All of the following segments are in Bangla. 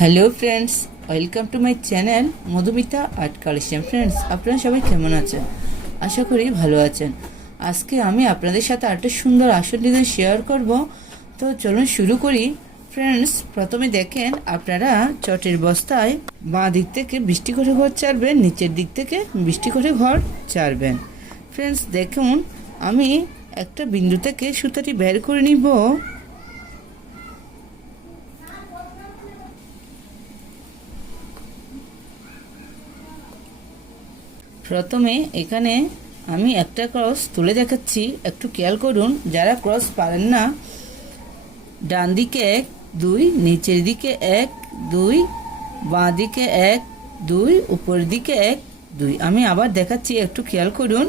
Hello friends welcome to my channel Madhumita art collection friends আপনারা সবাই কেমন আছেন? আশা করি ভালো আছেন। আজকে আমি আপনাদের সাথে একটা সুন্দর আসল ডিজাইন শেয়ার করব। তো চলুন শুরু করি। ফ্রেন্ডস প্রথমে দেখেন আপনারা চটের বস্তায় বাঁ দিক থেকে বৃষ্টি করে ঘর চারবেন নিচের দিক থেকে বৃষ্টি করে ঘর চারবেন ফ্রেন্ডস দেখুন, আমি একটা বিন্দু থেকে সুতাটি বের করে নিব। প্রথমে এখানে আমি একটা ক্রস তুলে দেখাচ্ছি। একটু খেয়াল করুন, যারা ক্রস পারেন না, ডান দিকে এক, দুই, নিচের দিকে এক, দুই, বাঁ দিকে এক, দুই উপরের দিকে এক, দুই। আমি আবার দেখাচ্ছি, একটু খেয়াল করুন।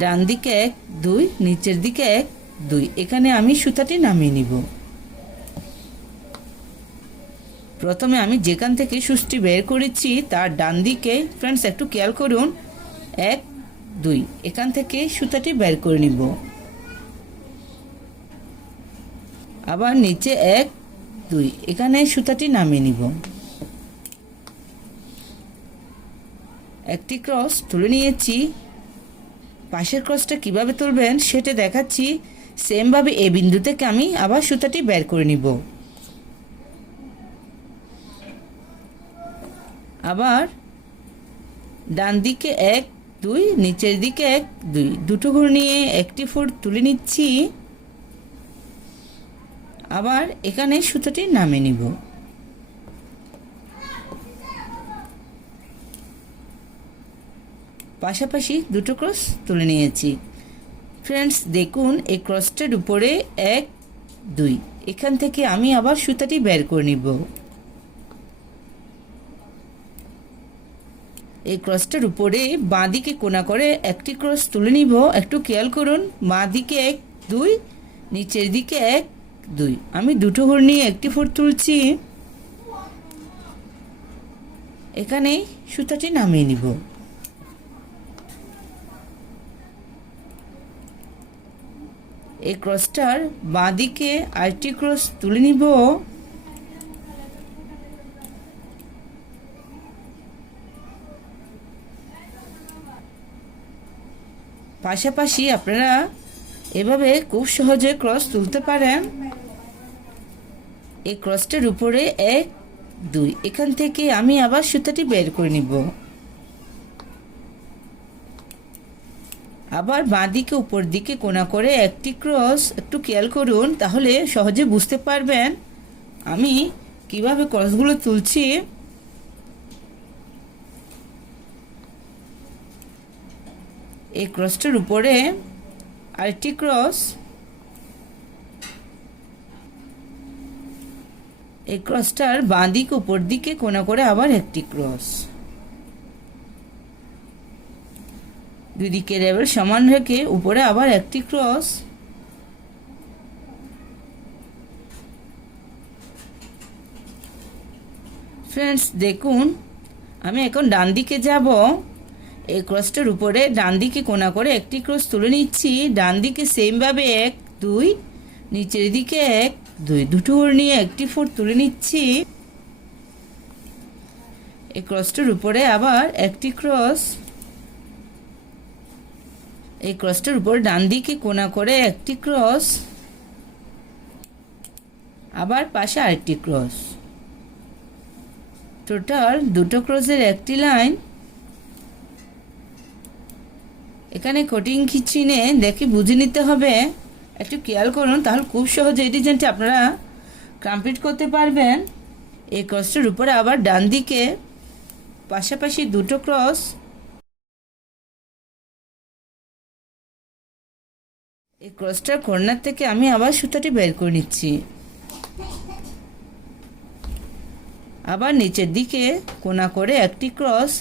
ডান দিকে এক, দুই, নিচের দিকে এক, দুই। এখানে আমি সুতাটি নামিয়ে নিব। প্রথমে আমি যেখান থেকে সুচটি বের করেছি, তার ডান দিকে। ফ্রেন্ডস একটু খেয়াল করুন এক, দুই। এখান থেকে সুতাটি বের করে নিব। আবার নিচে এক, দুই। এখানে সুতাটি নামিয়ে নিব। একটি ক্রস তুলে নিয়েছি। পাশের ক্রসটা কীভাবে তুলবেন সেটা দেখাচ্ছি। সেমভাবে এ বিন্দু থেকে আমি আবার সুতাটি বের করে নিব। আবার ডান দিকে এক দুই, নিচের দিকে এক, দুই। দুটো ঘুর নিয়ে একটি ফোর তুলে নিচ্ছি। আবার এখানে সুতোটি নামে নিব। পাশাপাশি দুটো ক্রস তুলে নিয়েছি। ফ্রেন্ডস, দেখুন, এই ক্রসটার উপরে এক, দুই। এখান থেকে আমি আবার সুতাটি বের করে নিব। এই ক্রসটার উপরে বাঁ দিকে কোনা করে একটি ক্রস তুলে নিব। একটু খেয়াল করুন বাঁ দিকে এক, দুই, নিচের দিকে এক, দুই। আমি দুটো ঘর নিয়ে একটি ফোর তুলছি। এখানে সুতাটি নামিয়ে নিব। এই ক্রসটার বাঁ দিকে আরেকটি ক্রস তুলে নিব। পাশাপাশি আপনারা এভাবে খুব সহজে ক্রস তুলতে পারেন। এই ক্রসটার উপরে এক, দুই, এখান থেকে আমি আবার সুতাটি বের করে নিব। আবার বাঁ দিকে উপর দিকে কোনা করে একটি ক্রস একটু খেয়াল করুন, তাহলে সহজে বুঝতে পারবেন আমি কীভাবে ক্রসগুলো তুলছি। এই ক্রসটার উপরে আরেকটি ক্রস। এই ক্রসটার বাঁ দিক, উপর দিকে, কোনা করে আবার একটি ক্রস। দুই দিকে লেভেল সমান রেখে উপরে আবার একটি ক্রস। ফ্রেন্ডস, দেখুন, আমি এখন ডান দিকে যাব। এই ক্রসটার উপরে ডান দিকে কোনা করে একটি ক্রস তুলে নিচ্ছি। ডান দিকে সেমভাবে এক, দুই, নিচের দিকে এক, দুই, দুটো ওর নিয়ে একটি ফোর তুলে নিচ্ছি। এই ক্রসটার উপরে আবার একটি ক্রস এই ক্রসটার উপর ডান দিকে কোনা করে একটি ক্রস আবার পাশে আরেকটি ক্রস টোটাল দুটো ক্রসের একটি লাইন। এখানে কোটিং খিচিনে দেখে বুঝে নিতে হবে। একটু খেয়াল করুন, তাহলে খুব সহজে এই ডিজাইনটি আপনারা কমপ্লিট করতে পারবেন। এই ক্রসটার উপরে আবার ডান দিকে পাশাপাশি দুটো ক্রস এই ক্রসটার কর্নার থেকে আমি আবার সুতাটি বের করে নিচ্ছি। আবার নিচের দিকে কোনা করে একটি ক্রস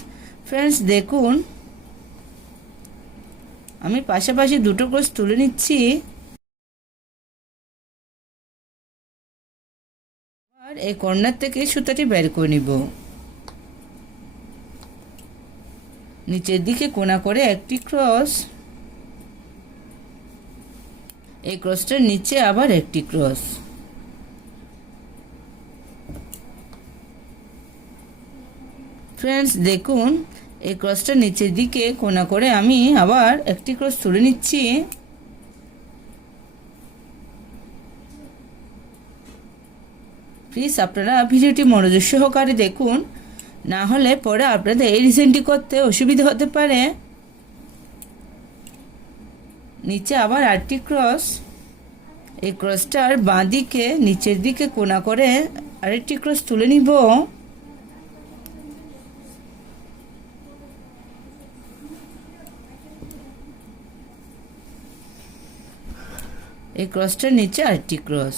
ফ্রেন্ডস দেখুন আমি পাশাপাশি দুটো ক্রস তুলে নিচ্ছি। আর এই কর্নার থেকে সুতাটি বের করে নিব। নিচের দিকে কোনা করে একটি ক্রস। এই ক্রসটার নিচে আবার একটি ক্রস। ফ্রেন্ডস, দেখুন এই ক্রসটা নিচের দিকে কোনা করে আমি আবার একটি ক্রস তুলে নিচ্ছি। প্লিজ আপনারা ভিডিওটি মনোযোগ সহকারে দেখুন। না হলে পরে আপনাদের এই ডিজাইনটি করতে অসুবিধা হতে পারে। নিচে আবার আটটি ক্রস। এই ক্রসটার বাঁ দিকে নিচের দিকে কোনা করে আরেকটি ক্রস তুলে নিব। এই ক্রসটার নিচে আরেকটি ক্রস।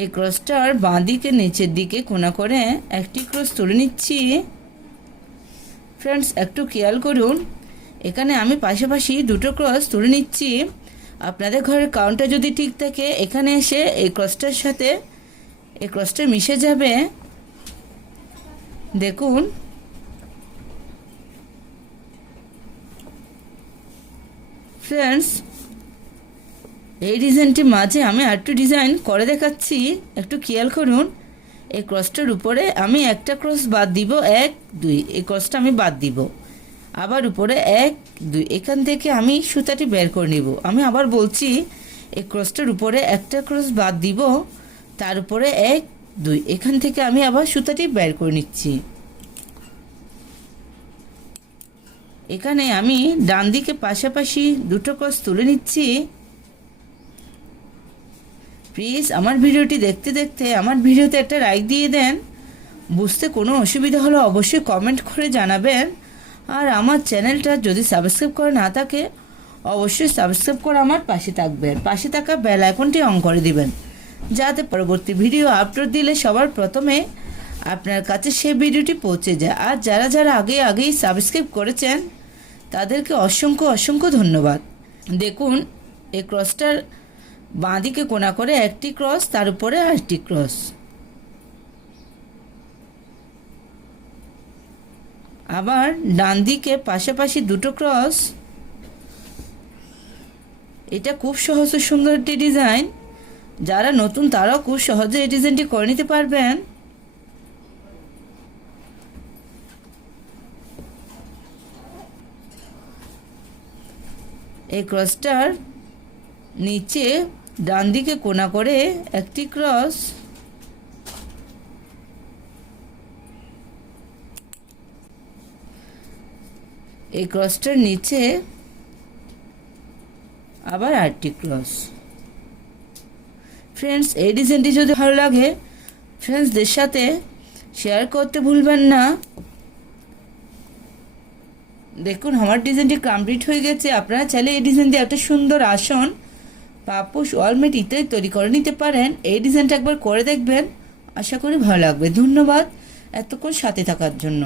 এই ক্রসটার বাঁ দিকে, নিচের দিকে কোনা করে একটি ক্রস তুলে নিচ্ছি। ফ্রেন্ডস, একটু খেয়াল করুন, এখানে আমি পাশাপাশি দুটো ক্রস তুলে নিচ্ছি। আপনাদের ঘরের কাউন্টার যদি ঠিক থাকে, এখানে এসে এই ক্রসটার সাথে, এই ক্রসটা মিশে যাবে। দেখুন ফ্রেন্ডস এই ডিজাইনটির মাঝে আমি আরেকটু ডিজাইন করে দেখাচ্ছি। একটু খেয়াল করুন, এই ক্রসটার উপরে আমি একটা ক্রস বাদ দিব, এক, দুই, এই ক্রসটা আমি বাদ দিব। আবার উপরে এক, দুই, এখান থেকে আমি সুতাটি বের করে নিব। আমি আবার বলছি, এই ক্রসটার উপরে একটা ক্রস বাদ দিব, তার উপরে এক, দুই, এখান থেকে আমি আবার সুতাটি বের করে নিচ্ছি। এখানে আমি ডান দিকে পাশাপাশি দুটো ক্রস তুলে নিচ্ছি। প্লিজ আমার ভিডিওটি দেখতে দেখতে আমার ভিডিওতে একটা লাইক দিয়ে দেন। বুঝতে কোনো অসুবিধা হলে অবশ্যই কমেন্ট করে জানাবেন। আর আমার চ্যানেলটা যদি সাবস্ক্রাইব করে না থাকে, অবশ্যই সাবস্ক্রাইব করে আমার পাশে থাকবেন। পাশে থাকা বেল আইকনটি অন করে দিবেন। যাতে পরবর্তী ভিডিও আপলোড দিলে সবার প্রথমে আপনার কাছে সেই ভিডিওটি পৌঁছে যায়। আর যারা যারা আগে আগেই সাবস্ক্রাইব করেছেন তাদেরকে অসংখ্য অসংখ্য ধন্যবাদ। দেখুন এই ক্রসটার বাঁদিকে কোনা করে একটি ক্রস, তার উপরে আরেকটি ক্রস। আবার ডান দিকে পাশাপাশি দুটো ক্রস। এটা খুব সহজ সুন্দর একটি ডিজাইন। যারা নতুন, তারাও খুব সহজে এই ডিজাইনটি করে নিতে পারবেন। এই ক্রসটার নিচে ডান দিকে কোনা করে একটি ক্রস। এই ক্রসটার নিচে আবার আটটি ক্রস। ফ্রেন্ডস, এই ডিজাইনটি যদি ভালো লাগে, ফ্রেন্ডসদের সাথে শেয়ার করতে ভুলবেন না। দেখুন, আমার ডিজাইনটি কমপ্লিট হয়ে গেছে। আপনারা চাইলে এই ডিজাইন দিয়ে একটা সুন্দর আসন, পাপোশ অলমেট ইত্যাদি তৈরি করে নিতে পারেন। এই ডিজাইনটা একবার করে দেখবেন। আশা করি ভালো লাগবে। ধন্যবাদ এতক্ষণ সাথে থাকার জন্য।